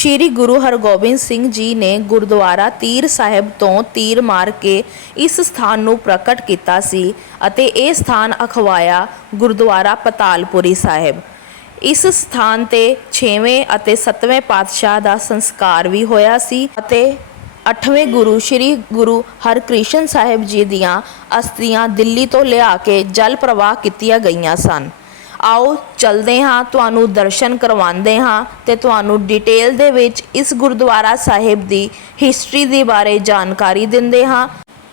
ਸ੍ਰੀ ਗੁਰੂ ਹਰਗੋਬਿੰਦ ਸਿੰਘ ਜੀ ਨੇ ਗੁਰਦੁਆਰਾ ਤੀਰ ਸਾਹਿਬ ਤੋਂ ਤੀਰ ਮਾਰ ਕੇ ਇਸ ਸਥਾਨ ਨੂੰ ਪ੍ਰਕਟ ਕੀਤਾ ਸੀ ਅਤੇ ਇਹ ਸਥਾਨ ਅਖਵਾਇਆ ਗੁਰਦੁਆਰਾ ਪਤਾਲਪੁਰੀ ਸਾਹਿਬ। ਇਸ ਸਥਾਨ ਤੇ 6ਵੇਂ ਅਤੇ 7ਵੇਂ ਪਾਤਸ਼ਾਹ ਦਾ ਸੰਸਕਾਰ ਵੀ ਹੋਇਆ ਸੀ ਅਤੇ 8ਵੇਂ ਗੁਰੂ ਸ੍ਰੀ ਗੁਰੂ ਹਰਕ੍ਰਿਸ਼ਨ ਸਾਹਿਬ ਜੀ ਦੀਆਂ ਅਸਥੀਆਂ ਦਿੱਲੀ ਤੋਂ ਲਿਆ ਕੇ ਜਲ ਪ੍ਰਵਾਹ ਕੀਤੀਆਂ ਗਈਆਂ ਸਨ। ਆਓ ਚੱਲਦੇ ਹਾਂ, ਤੁਹਾਨੂੰ ਦਰਸ਼ਨ ਕਰਵਾਉਂਦੇ ਹਾਂ ਤੇ ਤੁਹਾਨੂੰ ਡਿਟੇਲ ਦੇ ਵਿੱਚ ਇਸ ਗੁਰਦੁਆਰਾ ਸਾਹਿਬ ਦੀ ਹਿਸਟਰੀ ਦੇ ਬਾਰੇ ਜਾਣਕਾਰੀ ਦਿੰਦੇ ਹਾਂ।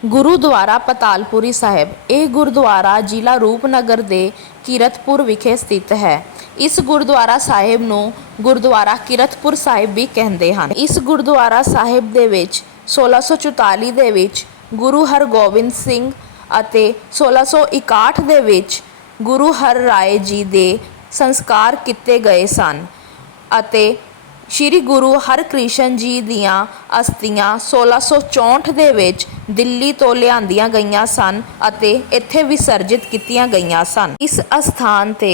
ਗੁਰਦੁਆਰਾ ਪਤਾਲਪੁਰੀ ਸਾਹਿਬ, ਇਹ ਗੁਰਦੁਆਰਾ ਜ਼ਿਲ੍ਹਾ ਰੂਪਨਗਰ ਦੇ ਕੀਰਤਪੁਰ ਵਿਖੇ ਸਥਿਤ ਹੈ। ਇਸ ਗੁਰਦੁਆਰਾ ਸਾਹਿਬ ਨੂੰ ਗੁਰਦੁਆਰਾ ਕੀਰਤਪੁਰ ਸਾਹਿਬ ਵੀ ਕਹਿੰਦੇ ਹਨ। ਇਸ ਗੁਰਦੁਆਰਾ ਸਾਹਿਬ ਦੇ ਵਿੱਚ 1644 ਦੇ ਵਿੱਚ ਗੁਰੂ ਹਰਗੋਬਿੰਦ ਸਿੰਘ ਅਤੇ 1661 ਦੇ ਵਿੱਚ ਗੁਰੂ ਹਰਰਾਏ ਜੀ ਦੇ ਸੰਸਕਾਰ ਕੀਤੇ ਗਏ ਸਨ ਅਤੇ ਸ੍ਰੀ ਗੁਰੂ ਹਰਕ੍ਰਿਸ਼ਨ ਜੀ ਦੀਆਂ ਅਸਥੀਆਂ 1664 ਦੇ ਵਿੱਚ ਦਿੱਲੀ ਤੋਂ ਲਿਆਂਦੀਆਂ ਗਈਆਂ ਸਨ ਅਤੇ ਇੱਥੇ ਵਿਸਰਜਿਤ ਕੀਤੀਆਂ ਗਈਆਂ ਸਨ। ਇਸ ਅਸਥਾਨ ਤੇ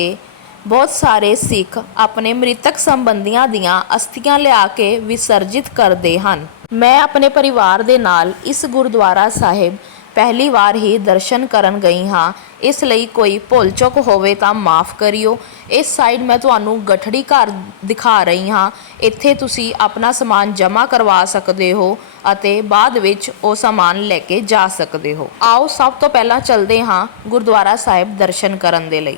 ਬਹੁਤ ਸਾਰੇ ਸਿੱਖ ਆਪਣੇ ਮ੍ਰਿਤਕ ਸੰਬੰਧੀਆਂ ਦੀਆਂ ਅਸਥੀਆਂ ਲਿਆ ਕੇ ਵਿਸਰਜਿਤ ਕਰਦੇ ਹਨ। ਮੈਂ ਆਪਣੇ ਪਰਿਵਾਰ ਦੇ ਨਾਲ ਇਸ ਗੁਰਦੁਆਰਾ ਸਾਹਿਬ ਪਹਿਲੀ ਵਾਰ ਹੀ ਦਰਸ਼ਨ ਕਰਨ ਗਈ ਹਾਂ ਇਸ ਲਈ ਕੋਈ ਭੁੱਲ ਚੁੱਕ ਹੋਵੇ ਤਾਂ ਮਾਫ ਕਰਿਓ। ਇਸ ਸਾਈਡ ਮੈਂ ਤੁਹਾਨੂੰ ਗਠੜੀ ਘਰ ਦਿਖਾ ਰਹੀ ਹਾਂ। ਇੱਥੇ ਤੁਸੀਂ ਆਪਣਾ ਸਮਾਨ ਜਮ੍ਹਾਂ ਕਰਵਾ ਸਕਦੇ ਹੋ ਅਤੇ ਬਾਅਦ ਵਿੱਚ ਉਹ ਸਮਾਨ ਲੈ ਕੇ ਜਾ ਸਕਦੇ ਹੋ। ਆਓ ਸਭ ਤੋਂ ਪਹਿਲਾਂ ਚੱਲਦੇ ਹਾਂ ਗੁਰਦੁਆਰਾ ਸਾਹਿਬ ਦਰਸ਼ਨ ਕਰਨ ਦੇ ਲਈ।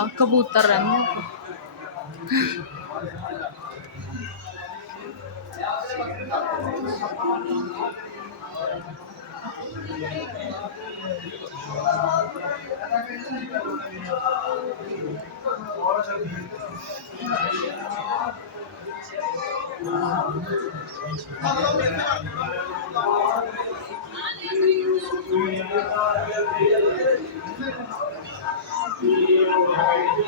uh, kebuteran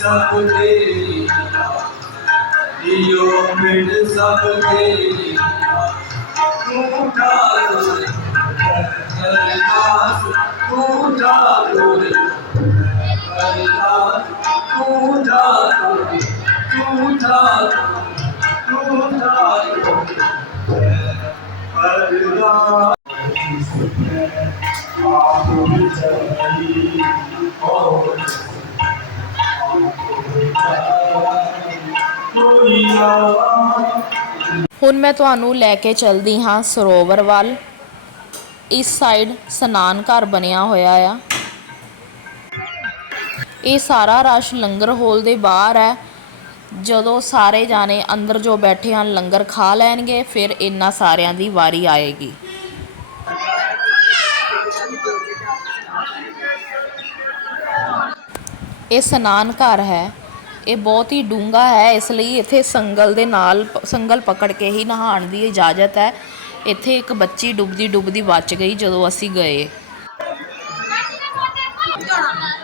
सब तेरी जियो मिट सब तेरी तू उठा दो हरिदास तू उठा दो हरिदास तू उठा दो तू उठा दो तू उठा दो हरिदास ਹੁਣ ਮੈਂ ਤੁਹਾਨੂੰ ਲੈ ਕੇ ਚਲਦੀ ਹਾਂ ਸਰੋਵਰ ਵੱਲ। ਇਸ ਸਾਈਡ ਸਨਾਨ ਘਰ ਬਣਿਆ ਹੋਇਆ ਆ। ਇਹ ਸਾਰਾ ਰਸ਼ ਲੰਗਰ ਹੋਲ ਦੇ ਬਾਹਰ ਹੈ। ਜਦੋਂ ਸਾਰੇ ਜਾਣੇ ਅੰਦਰ ਜੋ ਬੈਠੇ ਹਨ, ਲੰਗਰ ਖਾ ਲੈਣਗੇ, ਫਿਰ ਇਹਨਾਂ ਸਾਰਿਆਂ ਦੀ ਵਾਰੀ ਆਏਗੀ। ਇਹ ਇਸ਼ਨਾਨ ਘਰ ਹੈ। ਇਹ ਬਹੁਤ ਹੀ ਡੂੰਘਾ ਹੈ ਇਸ ਲਈ ਇੱਥੇ ਸੰਗਲ ਦੇ ਨਾਲ ਸੰਗਲ ਪਕੜ ਕੇ ਹੀ ਨਹਾਉਣ ਦੀ ਇਜਾਜ਼ਤ ਹੈ। ਇੱਥੇ ਇੱਕ ਬੱਚੀ ਡੁੱਬਦੀ ਡੁੱਬਦੀ ਬਚ ਗਈ ਜਦੋਂ ਅਸੀਂ ਗਏ।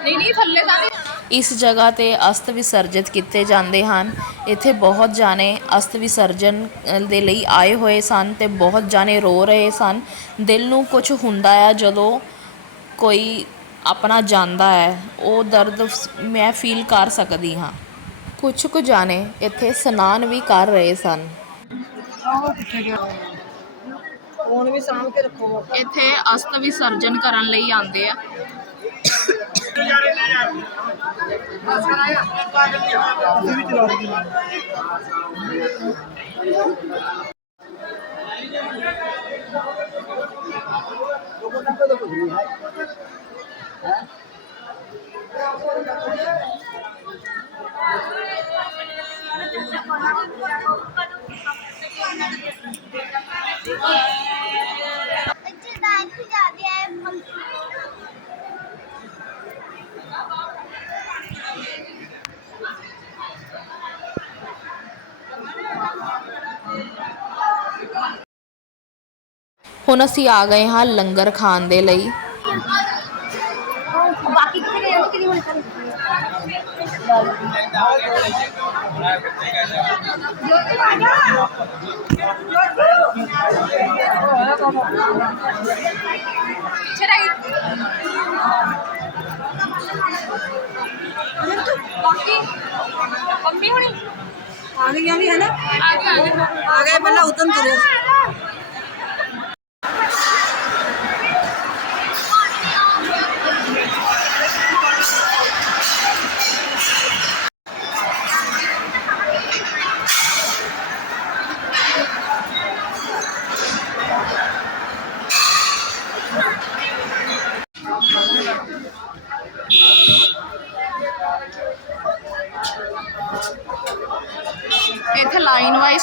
ਨਹੀਂ ਨਹੀਂ ਥੱਲੇ ਤਾਂ ਨਹੀਂ ਇਸ ਜਗ੍ਹਾ ਤੇ ਅਸਤ ਵਿਸਰਜਿਤ ਕੀਤੇ ਜਾਂਦੇ ਹਨ। ਇੱਥੇ ਬਹੁਤ ਜਾਣੇ ਅਸਤ ਵਿਸਰਜਨ ਦੇ ਲਈ ਆਏ ਹੋਏ ਸਨ ਤੇ ਬਹੁਤ ਜਾਣੇ ਰੋ ਰਹੇ ਸਨ। ਦਿਲ ਨੂੰ ਕੁਝ ਹੁੰਦਾ ਹੈ ਜਦੋਂ ਕੋਈ ਆਪਣਾ ਜਾਂਦਾ ਹੈ ਉਹ ਦਰਦ ਮੈਂ ਫੀਲ ਕਰ ਸਕਦੀ ਹਾਂ। ਕੁਝ ਕੁ ਜਾਣੇ ਇੱਥੇ ਸਨਾਨ ਵੀ ਕਰ ਰਹੇ ਸਨ। ਫੋਨ ਵੀ ਸਾਂਭ ਕੇ ਰੱਖੋ। ਇੱਥੇ ਅਸਤ ਵਿਸਰਜਨ ਕਰਨ ਲਈ ਆਉਂਦੇ ਆ। ਹੈ ਹੁਣ ਅਸੀਂ ਆ ਗਏ ਹਾਂ ਲੰਗਰ ਖਾਣ ਦੇ ਲਈ। आ गई है ना आ गए पहला उतम तुरे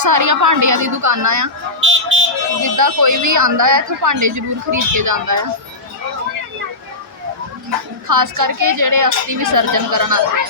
ਸਾਰੀਆਂ ਭਾਂਡਿਆਂ ਦੀ ਦੁਕਾਨਾਂ ਆ। ਜਿੱਦਾਂ ਕੋਈ ਵੀ ਆਂਦਾ ਹੈ ਇੱਥੋਂ ਭਾਂਡੇ ਜ਼ਰੂਰ ਖਰੀਦ ਕੇ ਜਾਂਦਾ ਹੈ ਖਾਸ ਕਰਕੇ ਜਿਹੜੇ ਅਸਤੀ ਵਿਸਰਜਨ ਕਰਨ ਆਉਂਦੇ ਆ।